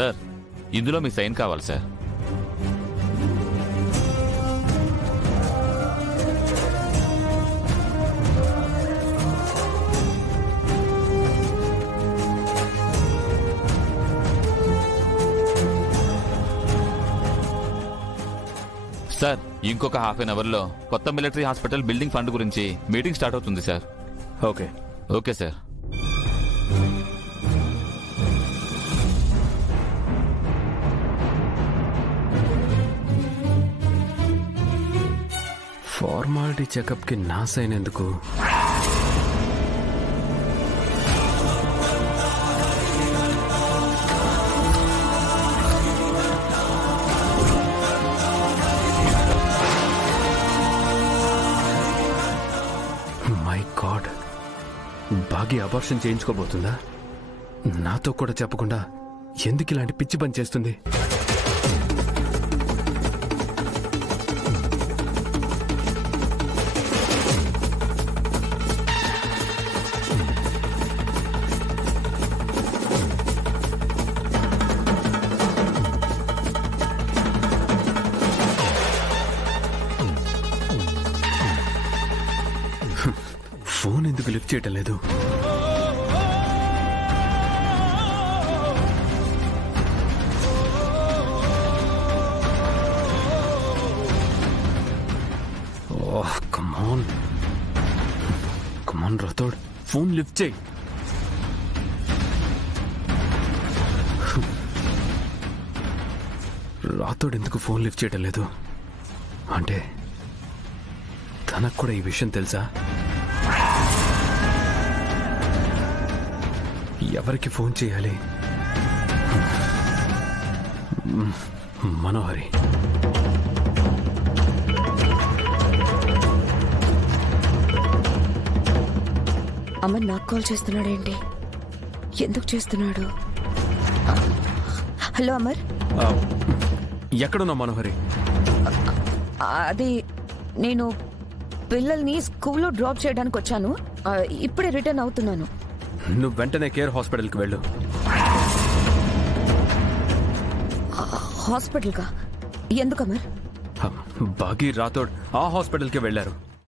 Sir ఇందులో మీ sign కావాలి సార్. సార్ ఇంకొక హాఫ్ అన్ అవర్లో కొత్త మిలిటరీ హాస్పిటల్ బిల్డింగ్ ఫండ్ గురించి మీటింగ్ స్టార్ట్ అవుతుంది sir. Okay okay sir. Formality చెకప్కి నా సైన్ ఎందుకు? మై గాడ్, బాగి అబార్షన్ చేయించుకోబోతుందా? నాతో కూడా చెప్పకుండా ఎందుకు ఇలాంటి పిచ్చి పని చేస్తుంది? ఫోన్ ఎందుకు లిఫ్ట్ చేయటం లేదు? ఓహ్ కమాన్ కమాన్ రాథోడ్, ఫోన్ లిఫ్ట్ చేయి. రాథోడ్ ఎందుకు ఫోన్ లిఫ్ట్ చేయటం లేదు? అంటే తనకు కూడా ఈ విషయం తెలుసా? ఎవరికి ఫోన్ చేయాలి? మనోహరి. అమర్ నాకు కాల్ చేస్తున్నాడేంటి? ఎందుకు చేస్తున్నాడు? హలో అమర్. ఎక్కడున్నావు మనోహరి? అది నేను పిల్లల్ని స్కూల్లో డ్రాప్ చేయడానికి వచ్చాను. ఇప్పుడే రిటర్న్ అవుతున్నాను. నువ్వు వెంటనే కేర్ హాస్పిటల్కి వెళ్ళు. హాస్పిటల్కా? ఎందుకు అమర్? బాగి రాథోడ్ ఆ హాస్పిటల్కి వెళ్ళారు.